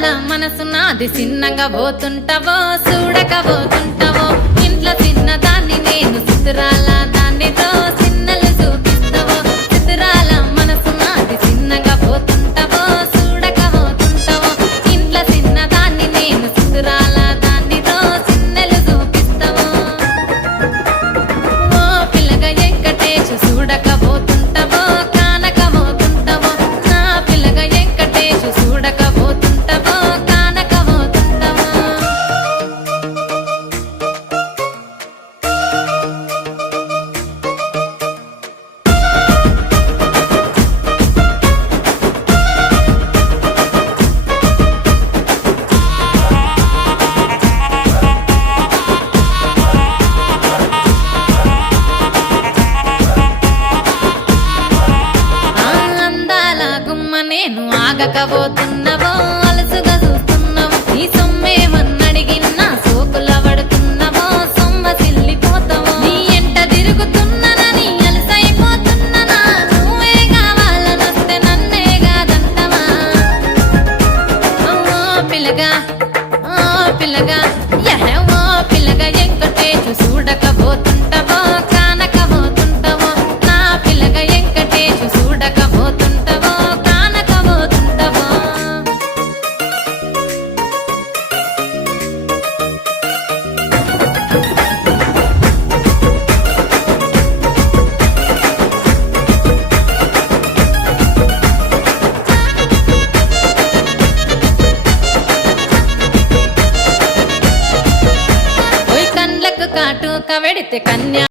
అందాల మనసు నాది చిన్నగా పోతుంటావో చూడకపోతుంటావో ఇంట్లో చిన్న దాన్ని నేను చిత్రాల దాన్నితో చిన్నలు చూపిస్తావో చిత్రాల మనసు నాది చిన్నగా పోతుంటావో చూడకపోతుంటావో ఇంట్లో చిన్న దాన్ని నేను చిత్రాల దాన్నితో చిన్నలు చూపిస్తావో ఓ పిల్లగా వెంకటేశు చూడకపోతుంటావో కానకపోతుంటావో నా పిల్లగా వెంకటేశు చూడకపోతుంటావో కానకపోతుంటావో అందాల గుమ్మ నేను ఆగకపోతున్నావో అలసుగా చూస్తున్నావో నీ సొమ్మేమన్నడిగిన్నా సోకుల పడుతున్నావో సొమ్మ సిల్లిపోతావో నీ ఎంట తిరుగుతున్నానని అలసైపోతున్నానా నువ్వే కావాలనొస్తే నన్నే కాదంటవా ఓ పిల్లగా ఓ పిల్లగా ఓ పిల్లగా వెంకటేశు చూడకపోతుంటావో కానకపోతుంటావో నా పిల్లగా వెంకటేశు చూడకపోతుంటావో కానకపోతుంటావో ఓయ్ కండ్లకు కాటుక వెడితే కన్యా